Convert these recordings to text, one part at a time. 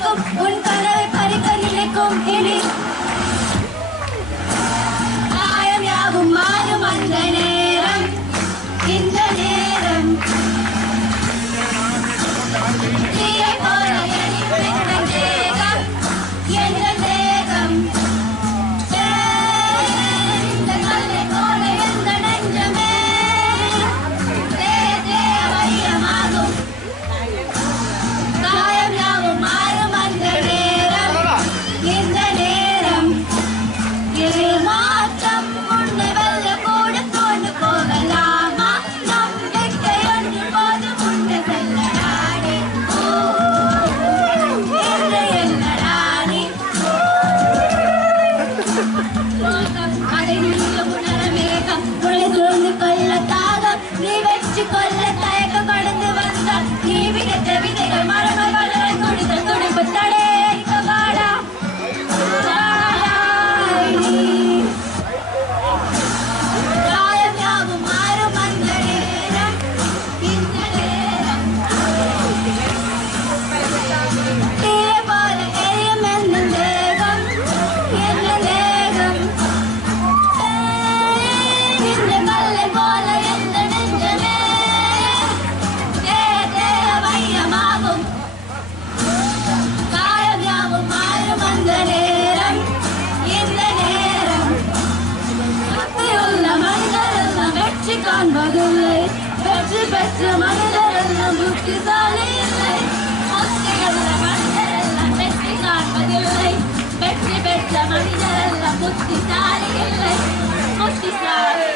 நினைக்கும் உன் கனவை பறிக்க நினைக்கும் இனி காயம் யாவும் மாறும் அந்த நேரம் இந்த நேரம் தீயை போல எரிகின்ற தேகம் என்ற தேகம் இந்த கல்லை போல எந்த நெஞ்சமே தேவையமாகும் காயம் யாவும் மாறும் அந்த நேரம் இந்த நேரம் மாற்றம் முன்னே வெல்ல கூட தோண்டு போகலாமா நம்பிக்கை ஒன்று போது முன்னே செல்லடாடி என்னடாடி அதை நீங்க உணர மேகம் உங்களை சூழ்ந்து கொள்ள தாகம் நீ வெற்றி கொள்ள தயக்கம் கடந்து வந்தால் நீ விதைத்த விதைகள் மரங்கள் வளர துடித்த துடிப்பு தடையடிக்க வாடா காயம் யாவும் மாறும் அந்த நேரம் இந்த நேரம் தீயை போல எரியும் என்ன தேகம் என்ன தேகம் இந்த கல்லை போல எந்த நெஞ்சமே தேவையமாகும் காயம் யாவும் மாறும் அந்த நேரம் இந்த நேரம் புத்தியுள்ள மனிதரெல்லாம் வெற்றி காண்பதில்லை வெற்றி பெற்ற மனிதரெல்லாம் புத்திசாலி இல்லை புத்தியுள்ள மனிதரெல்லாம் வெற்றி காண்பதில்லை வெற்றி பெற்ற மனிதரெல்லாம் புத்திசாலி இல்லை புத்திசாலி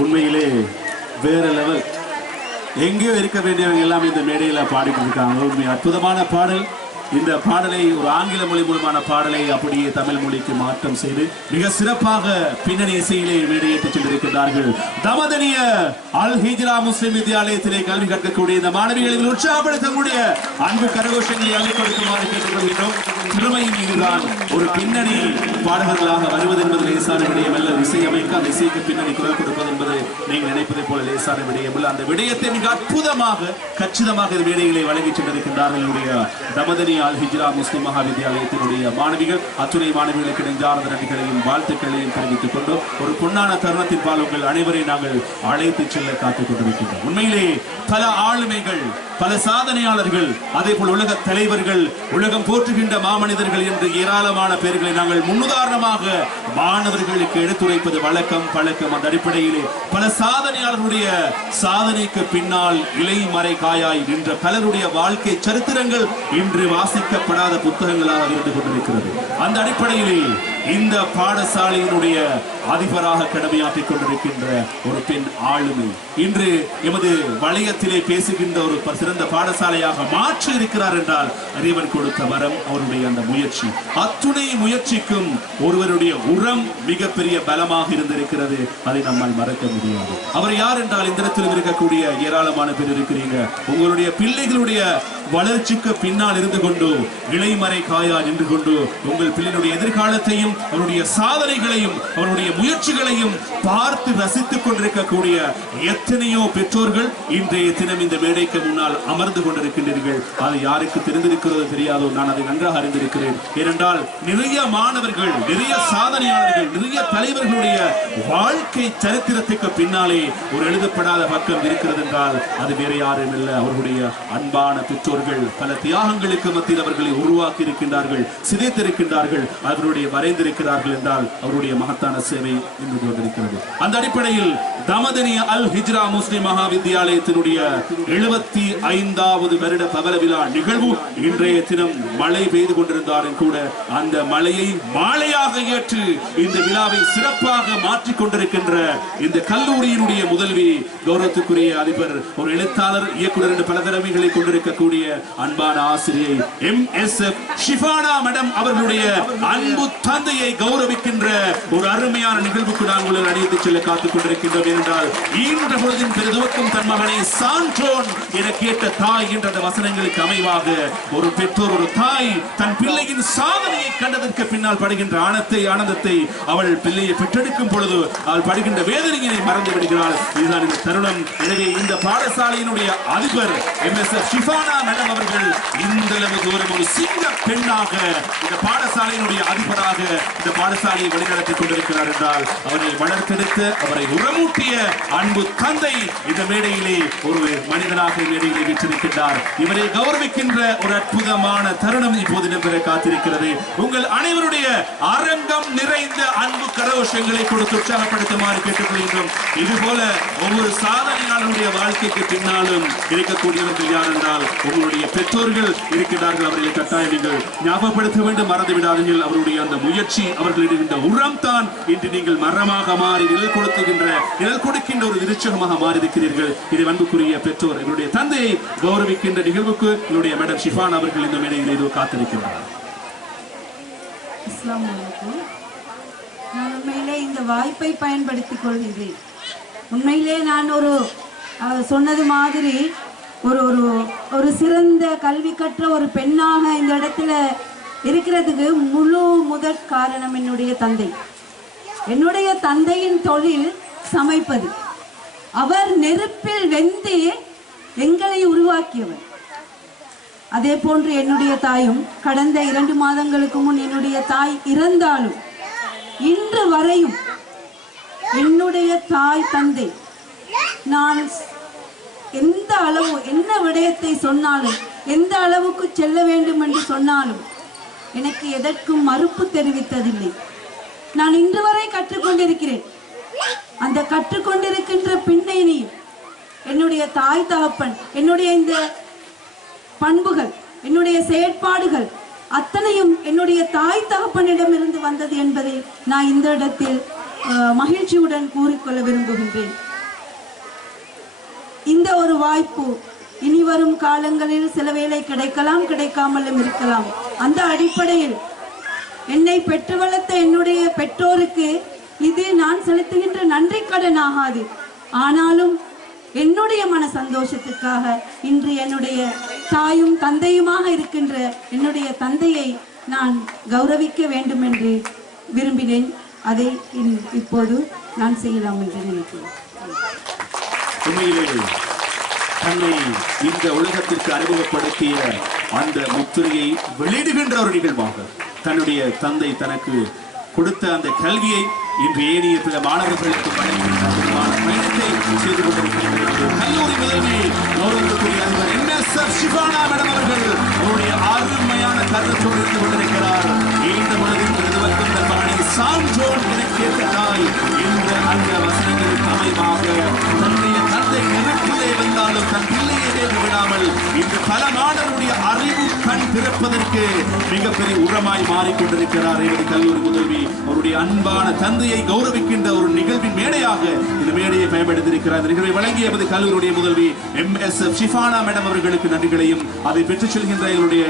உண்மையிலே வேற லெவல். எங்கேயோ இருக்க வேண்டியவங்க எல்லாம் இந்த மேடையில பாடிட்டு இருக்காங்க. உண்மை அற்புதமான பாடல். இந்த பாடலை ஒரு ஆங்கில மொழி மூலமான பாடலை அப்படியே தமிழ் மொழிக்கு மாற்றம் செய்து மிக சிறப்பாக பின்னணி இசையிலே மேடையேற்றி சென்றிருக்கிறார்கள். தமதனிய அல் ஹிஜ்ரா முஸ்லிம் வித்யாலயத்திலே கல்வி கற்கக்கூடிய இந்த மாணவிகளில் உற்சாகப்படுத்தக்கூடிய அன்பு கரகோஷங்களை அள்ளிக் கொடுக்குமாறு கேட்டுக்கொள்கிறோம். திறமையின் மீதுதான் ஒரு பின்னணி பாடகர்களாக வருவது என்பது லேசான விடயம் அல்ல. இசையமைக்க அந்த இசைக்கு பின்னணி குரல் கொடுப்பது என்பது நீங்கள் நினைப்பதை போல லேசான விடயம் அல்ல. அந்த விடயத்தை மிக அற்புதமாக கச்சிதமாக இந்த மேடைகளை வழங்கி சென்றிருக்கின்றார்கள். தமதனி அல் ஹிஜ்ரா முஸ்லிம் மகா வித்யாலயத்தினுடைய மாணவிகள் அத்துணை மாணவிகளுக்கு நெஞ்சார்ந்த நன்றிகளையும் வாழ்த்துக்களையும் தெரிவித்துக் கொண்டு ஒரு பொன்னான தருணத்தின் பால் உங்கள் அனைவரையும் நாங்கள் அழைத்து செல்ல காத்துக் கொண்டிருக்கின்றோம். உண்மையிலே பல ஆளுமைகள், பல சாதனையாளர்கள், அதே போல் உலக தலைவர்கள், உலகம் போற்றுகின்ற மாமனிதர்கள் என்று ஏராளமான பேர்களை நாங்கள் முன்னுதாரணமாக மாணவர்களுக்கு எடுத்துரைப்பது வழக்கம் பழக்கம். அந்த அடிப்படையிலே பல சாதனையாளர்களுடைய சாதனைக்கு பின்னால் இலைமறை காயாய் நின்ற பலருடைய வாழ்க்கை சரித்திரங்கள் இன்று வாசிக்கப்படாத புத்தகங்களாக இருந்து கொண்டிருக்கிறது. அந்த அடிப்படையிலே இந்த பாடசாலையினுடைய அதிபராக கடமையாற்றிக் கொண்டிருக்கின்ற ஒரு பெண் ஆளுமை இன்று எமது வளையத்திலே பேசுகின்ற ஒரு சிறந்த பாடசாலையாக மாற்றி இருக்கிறார் என்றால் இறைவன் கொடுத்த வரம், அவருடைய அந்த முயற்சி. அத்துணை முயற்சிக்கும் ஒருவருடைய உரம் மிகப்பெரிய பலமாக இருந்திருக்கிறது. அதை நம்மால் மறக்க முடியாது. அவர் யார் என்றால் இந்த இடத்தில் இருக்கக்கூடிய ஏராளமான பேர் இருக்கிறீங்க. உங்களுடைய பிள்ளைகளுடைய வளர்ச்சிக்கு பின்னால் இருந்து கொண்டு இலைமறை காயா நின்று கொண்டு உங்கள் பிள்ளைகளுடைய எதிர்காலத்தையும் அவருடைய சாதனைகளையும் அவருடைய முயற்சிகளையும் பார்த்து ரசித்துக் கொண்டிருக்கக்கூடிய எத்தனையோ பெற்றோர்கள் இன்றைய தினம் இந்த மேடைக்கு முன்னால் அமர்ந்து கொண்டிருக்கின்றீர்கள். அது யாருக்கு தெரிந்திருக்கிறதோ தெரியாதோ, நான் அதை நன்றாக அறிந்திருக்கிறேன். ஏனென்றால் நிறைய மாணவர்கள், நிறைய சாதனையாளர்கள், நிறைய தலைவர்களுடைய வாழ்க்கை சரித்திரத்துக்கு பின்னாலே ஒரு எழுதப்படாத பக்கம் இருக்கிறது என்றால் அது வேற யாரும் இல்லை, அவர்களுடைய அன்பான பெற்றோர்கள். பல தியாகங்களுக்கு மத்தியில் அவர்களை உருவாக்கி இருக்கின்றார்கள், சிதைத்திருக்கின்றார்கள், அவருடைய வரைந்திருக்கிறார்கள் என்றால் அவருடைய மகத்தான சேவை இன்று கொண்டிருக்கிறது. அந்த அடிப்படையில் தமதனி அல் ஹிஜ்ரா முஸ்லிம் மகா வித்யாலயத்தினுடைய 75வது வருட பவள விழா நிகழ்வு இன்றைய தினம் மழை பெய்து கொண்டிருந்தாலும் கூட அந்த மழையை மாலையாக ஏற்று இந்த விழாவை சிறப்பாக மாற்றிக் கொண்டிருக்கின்ற இந்த கல்லூரியினுடைய முதல்வி, கௌரவத்துக்குரிய அதிபர், ஒரு எழுத்தாளர், இயக்குனர் என்று பல திறமைகளை கொண்டிருக்கக்கூடிய அன்பான ஆசிரியை MSF ஷிஃபானா மேடம் அவர்களுடைய அன்பு தந்தை தந்தையை கௌரவிக்கின்ற ஒரு அருமையான நிகழ்வுக்கு நாங்கள் அழைத்துச் செல்ல காத்துக் கொண்டிருக்கின்றோம். என்றால் ஈன்ற பொழுதின் பெருதுவக்கும் தன் மகனை சான்றோன் என கேட்ட தாய் என்ற அந்த வசனங்களுக்கு அமைவாக ஒரு பெற்றோர், ஒரு தாய் தன் பிள்ளையின் சாதனையை கண்டதற்கு பின்னால் படுகின்ற ஆனந்தத்தை அவள் பிள்ளையை பெற்றெடுக்கும் பொழுது அவள் படுகின்ற வேதனையை மறந்து விடுகிறாள். இதுதான் இந்த தருணம். எனவே இந்த பாடசாலையினுடைய அதிபர் MSF ஷிஃபானா மேடம் அவர்கள் இந்த தூரம் ஒரு சிங்க பெண்ணாக இந்த பாடசாலையினுடைய அதிபராக இந்த பாடசாலையை வழிநடத்திக் கொண்டிருக்கிறார் என்றால் அவரை வளர்த்தெடுத்து அவரை உரமூட்டிய அன்பு தந்தை இந்த மேடையிலே ஒரு மனிதனாக மேடையிலே வீற்றிருக்கின்றார். இவரை கௌரவிக்கின்ற ஒரு அற்புதமான தருணம் இப்போது நடைபெற காத்திருக்கிறது. உங்கள் அனைவருடைய அரங்கம் நிறைந்த அன்பு கரகோஷங்களை கொடுத்து உற்சாகப்படுத்துமாறு கேட்டுக்கொள்கின்றோம். இதுபோல ஒவ்வொரு சாதனையாளருடைய வாழ்க்கைக்கு பின்னாலும் இருக்கக்கூடியவர்கள் யார் என்றால் உங்களுடைய பெற்றோர்கள் இருக்கிறார்கள். அவர்களை கட்டாயம் நீங்கள் ஞாபகப்படுத்த வேண்டும், மறந்து விடாதீர்கள். அவருடைய அந்த முயற்சி, அவர்களிடுகின்ற உரம் தான் இன்று நீங்கள் மரமாக மாறி நிழல் கொடுக்கின்ற ஒரு விருட்சகமாக மாறி இருக்கிறீர்கள். இதை அன்புக்குரிய பெற்றோர் எங்களுடைய தந்தையை கௌரவிக்கின்ற நிகழ்வுக்கு என்னுடைய மேடம் ஷிஃபான் அவர்கள் இந்த மேடையில் ஏதோ காத்திருக்கிறார். நான் உண்மையிலே இந்த வாய்ப்பை பயன்படுத்திக் கொள்கிறேன். உண்மையிலே நான் சொன்னது மாதிரி ஒரு சிறந்த கல்வி கற்ற ஒரு பெண்ணாக இந்த இடத்துல இருக்கிறதுக்கு முதற் காரணம் என்னுடைய தந்தை. என்னுடைய தந்தையின் தொழில் சமைப்பது. அவர் நெருப்பில் வெந்து எங்களை உருவாக்கியவர். அதே போன்று என்னுடைய தாயும் கடந்த 2 மாதங்களுக்கு முன் என்னுடைய தாய் இறந்தாலும் இன்று வரையும் என்னுடைய தாய் தந்தை நான் எந்த அளவு என்ன விடயத்தை சொன்னாலும் எந்த அளவுக்கு செல்ல வேண்டும் என்று சொன்னாலும் எனக்கு எதற்கும் மறுப்பு தெரிவித்ததில்லை. நான் இன்று வரை கற்றுக்கொண்டிருக்கிறேன். அந்த கற்றுக்கொண்டிருக்கின்ற பின்னணி என்னுடைய தாய் தகப்பன், என்னுடைய இந்த பண்புகள், என்னுடைய செயற்பாடுகள் அத்தனையும் என்னுடைய தாய் தகப்பனிடமிருந்து வந்தது என்பதை நான் இந்த இடத்தில் மகிழ்ச்சியுடன் கூறிக்கொள்ள விரும்புகின்றேன். இந்த ஒரு வாய்ப்பு இனி வரும் காலங்களில் சில வேளை கிடைக்கலாம், கிடைக்காமலும் இருக்கலாம். அந்த அடிப்படையில் என்னை பெற்று வளர்த்த என்னுடைய பெற்றோருக்கு இது நான் செலுத்துகின்ற நன்றி கடன் ஆகாது. ஆனாலும் என்னுடைய மன சந்தோஷத்துக்காக இன்று என்னுடைய தாயும் தந்தையுமாக இருக்கின்ற என்னுடைய தந்தையை நான் கௌரவிக்க வேண்டும் என்று விரும்பினேன். அதை இப்போது நான் செய்யலாம் என்று நினைக்கிறேன். உண்மையிலேயே தன்னை இந்த உலகத்திற்கு அறிமுகப்படுத்திய அந்த முத்திரையை வெளியிடுகின்ற ஒரு நிகழ்வாக தன்னுடைய தந்தை தனக்கு கொடுத்த அந்த கல்வியை இன்று ஏனைய பிற மாணவர்களுக்கு பயணத்தை செய்து கொண்டிருக்கிறார்கள். கல்லூரி முதல்வி கௌரவத்துக்குரிய அதிபர் MSF ஷிஃபானா மேடம் அவர்கள் அவருடைய அருமையான கருத்தோடு இருந்து கொண்டிருக்கிறார். இந்த உலகின் பிரதமர் தன் மகனை சான்றோன் என கேட்ட தாய் இந்த அந்த வசனங்களுக்கு அமைவாக தன்னுடைய தந்தை நெருப்பிலே வந்தாலும் தன் பிள்ளையை தேர்ந்து விடாமல் இன்று பல மாணவருடைய அறிவு கண் திறப்பதற்கு மிகப்பெரிய உரமாய் மாறிக்கொண்டிருக்கிறார். கல்லூரி முதல்வி அவருடைய அன்பான தந்தையை கௌரவிக்கின்ற ஒரு நிகழ்வின் மேடையாக இந்த மேடையை பயன்படுத்தியிருக்கிறார். இந்த நிகழ்வை வழங்கிய கல்லூரியுடைய முதல்வி MSF ஷிஃபானா மேடம் அவர்களுக்கு நன்றிகளையும் அதை பெற்றுச் செல்கின்ற எங்களுடைய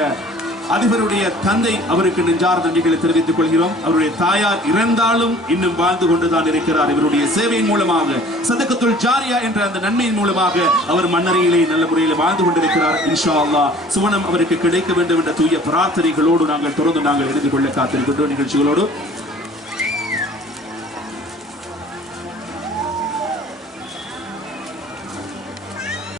அதிபருடைய தந்தை அவருக்கு நெஞ்சார்ந்த நன்றிகளை தெரிவித்துக் கொள்கிறோம். அவருடைய தாயார் இறந்தாலும் இன்னும் வாழ்ந்து கொண்டுதான் இருக்கிறார். இவருடைய சேவையின் மூலமாக சதகத்துல் ஜாரியா என்ற அந்த நன்மையின் மூலமாக அவர் மன்னரையிலே நல்ல முறையில் வாழ்ந்து கொண்டிருக்கிறார். இன்ஷா அல்லாஹ் சுவனம் அவருக்கு கிடைக்க வேண்டும் என்ற தூய பிரார்த்தனைகளோடு நாங்கள் தொடர்ந்து இணைந்து கொள்ள காத்திருக்கின்றோம். நிகழ்ச்சிகளோடு